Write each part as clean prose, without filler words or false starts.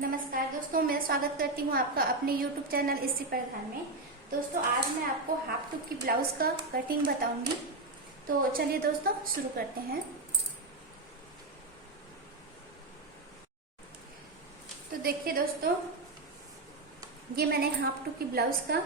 नमस्कार दोस्तों, मैं स्वागत करती हूँ आपका अपने YouTube चैनल इसी प्रधान में। दोस्तों, आज मैं आपको हाफ टूप की ब्लाउज का कटिंग बताऊंगी। तो चलिए दोस्तों शुरू करते हैं। तो देखिए दोस्तों, ये मैंने हाफ टूप की ब्लाउज का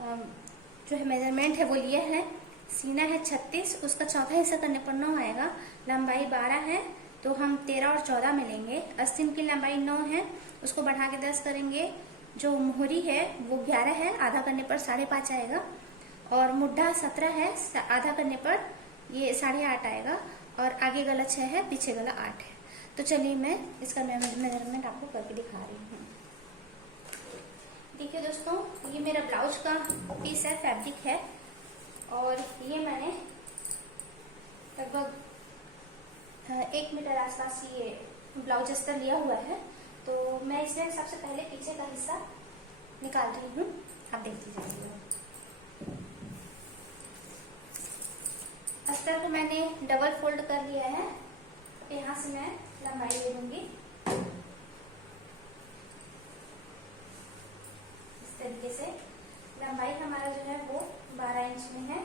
जो है मेजरमेंट है वो लिया है। सीना है 36, उसका चौथा हिस्सा करने पर 9 आएगा। लंबाई 12 है तो हम 13 और 14 में लेंगे। आस्तीन की लंबाई 9 है, उसको बढ़ा के 10 करेंगे। जो मोहरी है वो 11 है, आधा करने पर 5.5 आएगा। और मुड्ढा 17 है, आधा करने पर ये 8.5 आएगा। और आगे गला 6 है, पीछे गला 8 है। तो चलिए मैं इसका मेजरमेंट आपको करके दिखा रही हूँ। देखिए दोस्तों, ये मेरा ब्लाउज का पीस है, फैब्रिक है। और ये मैंने लगभग 1 मीटर आसपास ये ब्लाउज अस्तर लिया हुआ है। तो मैं इसमें सबसे पहले पीछे का हिस्सा निकाल रही हूँ, आप देख लीजिए। अस्तर को मैंने डबल फोल्ड कर लिया है। यहाँ से मैं लंबाई ले लूंगी इस तरीके से। लंबाई हमारा जो है वो 12 इंच में है,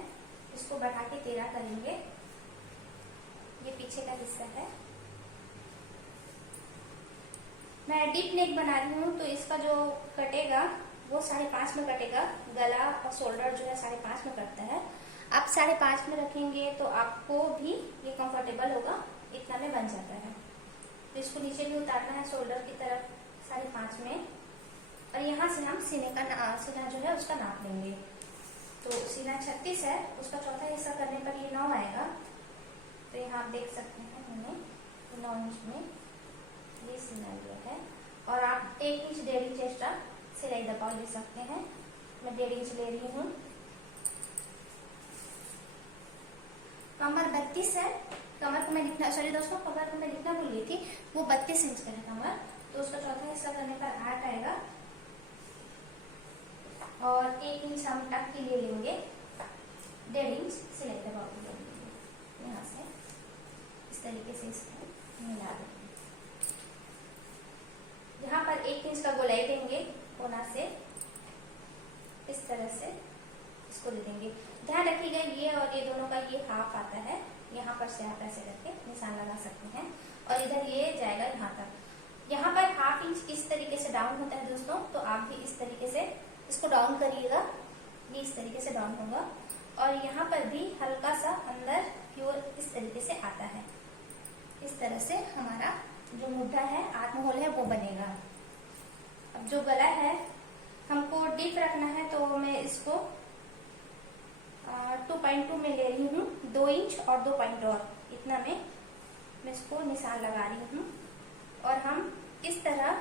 इसको बढ़ा के 13 करेंगे। ये पीछे का हिस्सा है। मैं डीप नेक बना रही हूँ तो इसका जो कटेगा वो 5.5 में कटेगा। गला और शोल्डर जो है 5.5 में कटता है। आप 5.5 में रखेंगे तो आपको भी ये कंफर्टेबल होगा, इतना में बन जाता है। तो इसको नीचे भी उतारना है शोल्डर की तरफ 5.5 में। और यहाँ से हम सीना जो है उसका नाप लेंगे। तो सीना 36 है, उसका चौथा हिस्सा करने पर ये 9 आएगा। तो यहाँ आप देख सकते हैं मैंने 9 इंच में ये सीना लिया है। और आप 1 इंच 1.5 इंच एक्स्ट्रा सिलाई दबाव ले सकते हैं। मैं 1.5 इंच ले रही हूँ। कमर 32 है। कमर को मैं लिखना कमर को मैं लिखना भूल गई थी, वो 32 इंच का है कमर। तो उसका चौथा हिस्सा करने पर 8 आएगा। और 1 इंच हम टक के लिए लेंगे, 1.5 इंच सिलाई दबाव ले लेंगे। यहाँ से इस तरीके से इसको मिला देंगे। यहाँ पर 1 इंच का गोलाई देंगे कोना से, इस तरह से इसको दे देंगे। ध्यान रखिएगा ये और ये दोनों का ये हाफ आता है। यहाँ पर से आप ऐसे करके निशान लगा सकते हैं। और इधर ये जाएगा यहाँ तक। यहाँ पर ½ इंच इस तरीके से डाउन होता है दोस्तों, तो आप भी इस तरीके से इसको डाउन करिएगा। ये इस तरीके से डाउन होगा। और यहाँ पर भी हल्का सा अंदर की ओर इस तरीके से आता है। इस तरह से हमारा जो मुड्ढा है, आर्महोल है, वो बनेगा। अब जो गला है हमको डीप रखना है, तो मैं इसको 2.2 में ले रही हूँ। 2 इंच और 2 पॉइंट और इतना में मैं इसको निशान लगा रही हूँ। और हम इस तरह,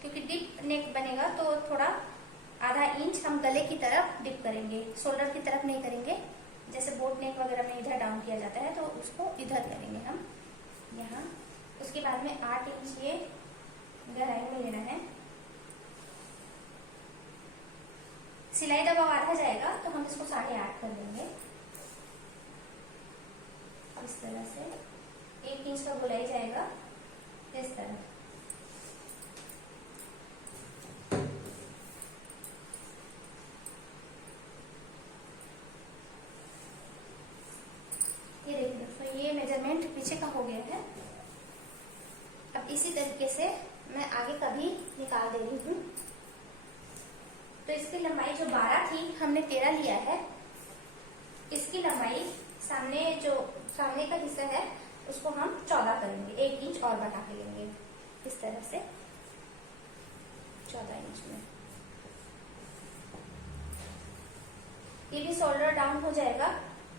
क्योंकि डीप नेक बनेगा तो थोड़ा ½ इंच हम गले की तरफ डिप करेंगे, शोल्डर की तरफ नहीं करेंगे। जैसे बोट नेक वगैरह में इधर डाउन किया जाता है, तो उसको इधर करेंगे हम यहाँ। उसके बाद में 8 इंच ये गहराई में लेना है। सिलाई दबाव आधा जाएगा तो हम इसको 8.5 कर देंगे। इस तरह से 1 इंच का गोलाई जाएगा इस तरह। ये देखिए दोस्तों, ये मेजरमेंट पीछे का हो गया है। अब इसी तरीके से मैं आगे का भी निकाल दे रही हूँ। तो इसकी लंबाई जो 12 थी, हमने 13 लिया है। इसकी लंबाई सामने का हिस्सा है, उसको हम 14 करेंगे। 1 इंच और बढ़ा के लेंगे इस तरह से 14 इंच में। ये भी शोल्डर डाउन हो जाएगा,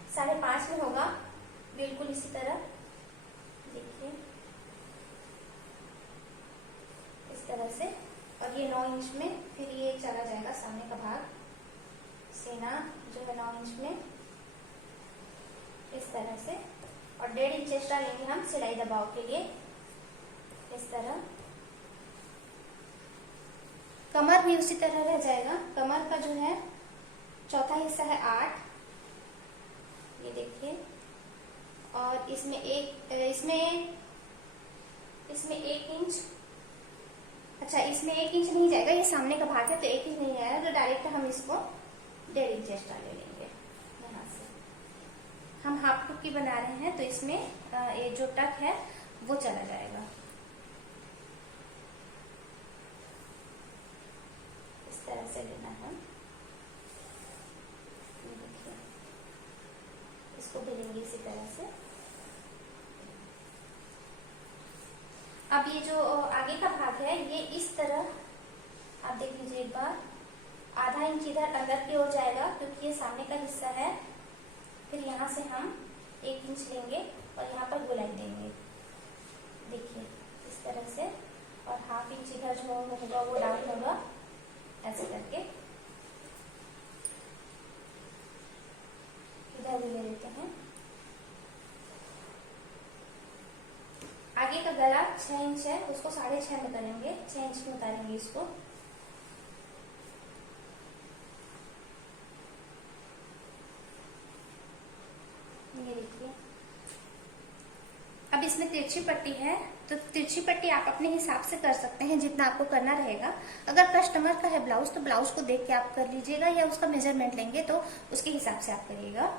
5.5 में होगा, बिल्कुल इसी तरह। देखिए इस तरह से। और ये 9 इंच में फिर ये चला जाएगा सामने का भाग। सीना जो है 9 इंच में इस तरह से। और 1.5 इंच एक्स्ट्रा लेंगे हम सिलाई दबाव के लिए, इस तरह। कमर भी उसी तरह रह जाएगा। कमर का जो है चौथा हिस्सा है 8, ये देखिए। और इसमें 1 इंच अच्छा, इसमें 1 इंच नहीं जाएगा, ये सामने का भाग है तो 1 इंच नहीं आएगा, तो डायरेक्ट हम इसको 1.5 इंच एक्स्ट्रा ले लेंगे। यहाँ से हम हाफ टुक की बना रहे हैं तो इसमें ये जो टक है वो चला जाएगा। इस तरह से लेना है। देखिए, इसको बेलेंगे इसी तरह से। अब ये जो आगे का भाग है ये इस तरह आप देख लीजिए एक बार, आधा इंच इधर अंदर की ओर जाएगा क्योंकि ये सामने का हिस्सा है। फिर यहाँ से हम 1 इंच लेंगे और यहाँ पर गोलाई देंगे, देखिए इस तरह से, और हाफ इंच इधर जो होगा वो डाउन होगा, ऐसे करके इधर भी ले लेते हैं। आगे का गला 6 इंच है, उसको 6.5 में करेंगे, 6 इंच में उतारेंगे इसको। ये देखिए, अब इसमें तिरछी पट्टी है तो तिरछी पट्टी आप अपने हिसाब से कर सकते हैं जितना आपको करना रहेगा। अगर कस्टमर का है ब्लाउज तो ब्लाउज को देख के आप कर लीजिएगा, या उसका मेजरमेंट लेंगे तो उसके हिसाब से आप करिएगा।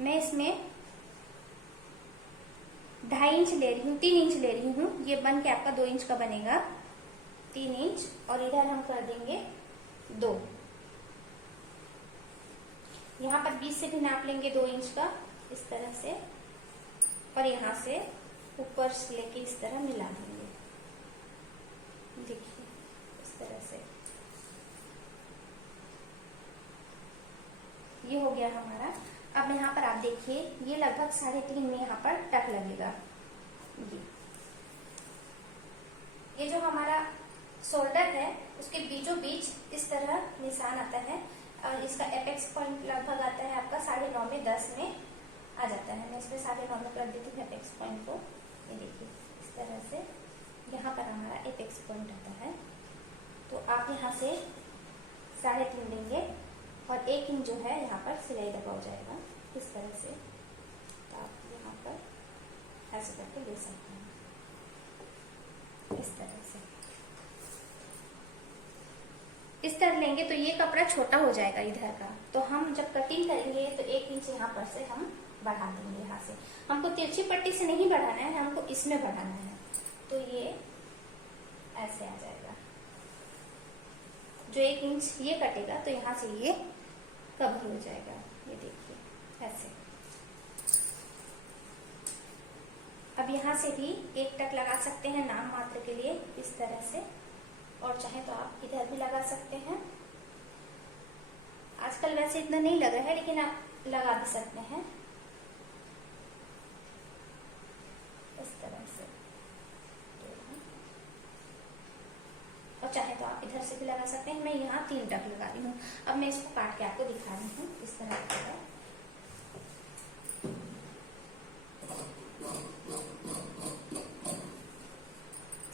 मैं इसमें 2.5 इंच ले रही हूँ, 3 इंच ले रही हूँ, ये बन के आपका 2 इंच का बनेगा, 3 इंच, और इधर हम कर देंगे 2। यहाँ पर बीच से भी नाप लेंगे 2 इंच का, इस तरह से, और यहाँ से ऊपर से लेके इस तरह मिला देंगे, देखिए इस तरह से। ये हो गया हमारा। अब यहाँ पर आप देखिए, ये लगभग 3.5 में यहाँ पर टक लगेगा। ये जो हमारा शोल्डर है उसके बीचों बीच इस तरह निशान आता है, और इसका एपेक्स पॉइंट लगभग आता है आपका 9.5 में 10 में आ जाता है। मैं इसमें 9.5 में कर देती हूँ एपेक्स पॉइंट को। ये देखिए इस तरह से यहाँ पर हमारा एपेक्स पॉइंट आता है, तो आप यहाँ से 3.5 लेंगे और 1 इंच जो है यहाँ पर सिलाई लगा हो जाएगा इस तरह से। तो आप यहाँ पर ऐसे करके ले सकते हैं, इस तरह से। इस तरह लेंगे तो ये कपड़ा छोटा हो जाएगा इधर का, तो हम जब कटिंग करेंगे तो 1 इंच यहाँ पर से हम बढ़ा देंगे। यहाँ से हमको तिरछी पट्टी से नहीं बढ़ाना है, हमको इसमें बढ़ाना है, तो ये ऐसे आ जाएगा। जो 1 इंच ये कटेगा तो यहाँ से ये कवर हो जाएगा, ये देखिए ऐसे। अब यहाँ से भी 1 टक लगा सकते हैं नाम मात्र के लिए, इस तरह से, और चाहे तो आप इधर भी लगा सकते हैं। आजकल वैसे इतना नहीं लगा है लेकिन आप लगा भी सकते हैं इस तरह से, और चाहे तो आप इधर से भी लगा सकते हैं। मैं यहाँ 3 टक लगा रही हूँ। अब मैं इसको काट के आपको दिखा रही हूँ इस तरह से।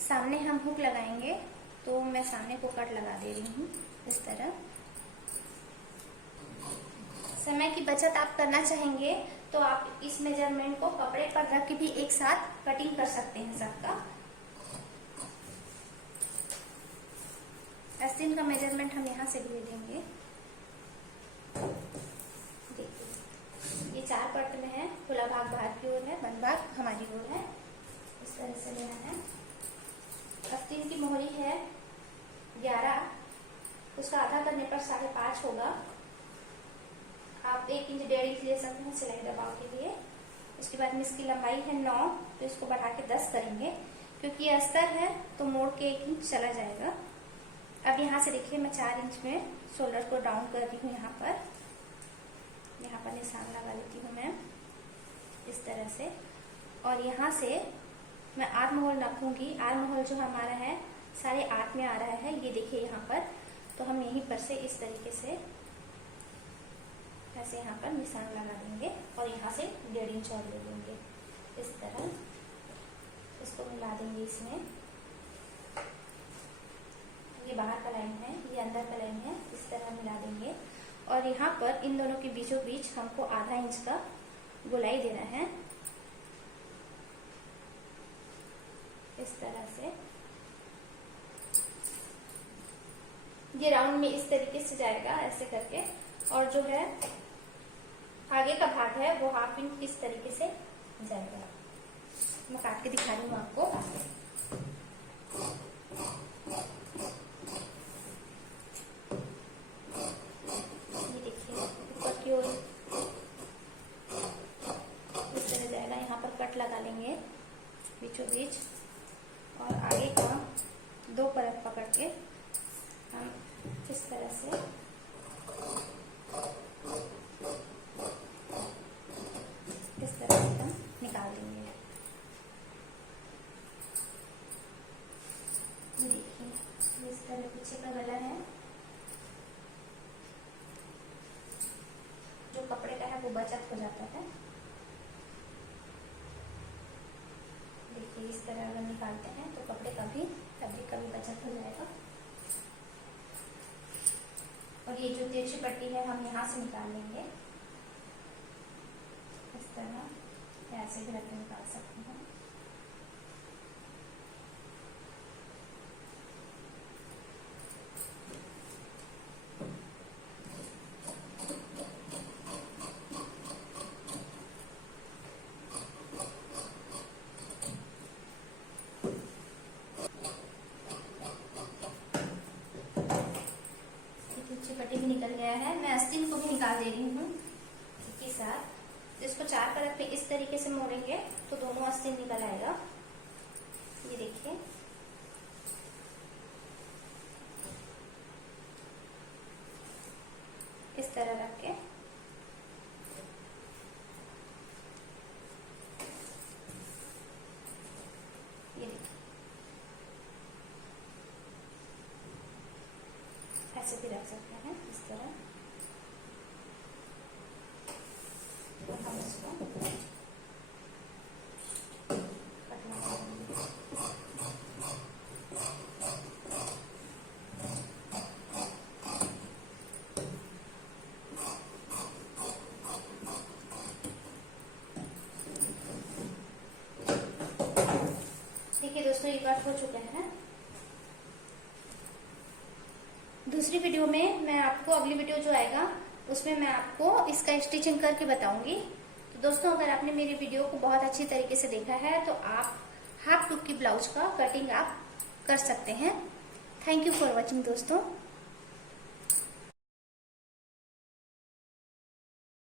सामने हम हुक लगाएंगे तो मैं सामने को कट लगा दे रही हूँ इस तरह। समय की बचत आप करना चाहेंगे तो आप इस मेजरमेंट को कपड़े पर रख के भी एक साथ कटिंग कर सकते हैं सबका। आस्तीन का मेजरमेंट हम यहाँ से भी ले देंगे। देखिए ये 4 परत में है, खुला भाग बाहर की ओर है, बंद भाग हमारी ओर है, इस तरह से लेना है। आस्तीन की मोहरी है 11, उसका आधा करने पर 5.5 होगा। आप 1 इंच 1.5 इंच ले सकते हैं सिलाई दबाव के लिए। उसके बाद में इसकी लंबाई है 9, तो इसको बढ़ा के 10 करेंगे, क्योंकि ये अस्तर है तो मोड़ के 1 इंच चला जाएगा। अब यहाँ से देखिए मैं 4 इंच में शोल्डर को डाउन कर रही हूँ, यहाँ पर निशान लगा लेती हूँ मैं इस तरह से। और यहाँ से मैं आर्म होल रखूंगी। आर्म होल जो हमारा है 8.5 में आ रहा है, ये देखिए यहाँ पर, तो हम यहीं पर से इस तरीके से ऐसे यहाँ पर निशान लगा देंगे और यहाँ से 1.5 इंच और ले लेंगे इस तरह। इसको मिला देंगे इसमें। ये बाहर का लाइन है, ये अंदर का लाइन है, इस तरह मिला देंगे। और यहाँ पर इन दोनों के बीचों बीच हमको आधा इंच का गोलाई देना है इस तरह से। ये राउंड में इस तरीके से जाएगा ऐसे करके, और जो है आगे का भाग है वो 1/2 इंच इस तरीके से जाएगा। मैं काट के दिखा रही हूँ आपको। ये देखिए ऊपर की ओर इस तरह जाएगा। यहाँ पर कट लगा लेंगे बीचों बीच, और आगे का 2 परत पकड़ के हम इस तरह से हम निकाल देंगे। देखिए इस तरह पीछे का गला है, जो कपड़े का है वो बचत हो जाता है। देखिए इस तरह अगर निकालते हैं तो कपड़े का भी, फैब्रिक का भी बचत हो जाएगा। और ये जो तिरछी पट्टी है हम यहाँ से निकाल लेंगे इस तरह, ऐसे भी रख के निकाल सकते हैं। पट्टी भी निकल गया है। मैं आस्तीन को भी निकाल दे रही हूँ इसी के साथ। तो इसको 4 परत पे इस तरीके से मोड़ेंगे तो दोनों आस्तीन निकल आएगा। ये देखिए इस तरह रख के ये देखिए ऐसे भी रख सकते हैं इस तरह। हम इसको कटना करेंगे। देखिए दोस्तों ये कट हो चुके हैं। दूसरी वीडियो में मैं आपको, अगली वीडियो जो आएगा उसमें मैं आपको इसका स्टिचिंग करके बताऊंगी। तो दोस्तों अगर आपने मेरी वीडियो को बहुत अच्छी तरीके से देखा है तो आप हाफ टूक की ब्लाउज का कटिंग आप कर सकते हैं। थैंक यू फॉर वॉचिंग दोस्तों।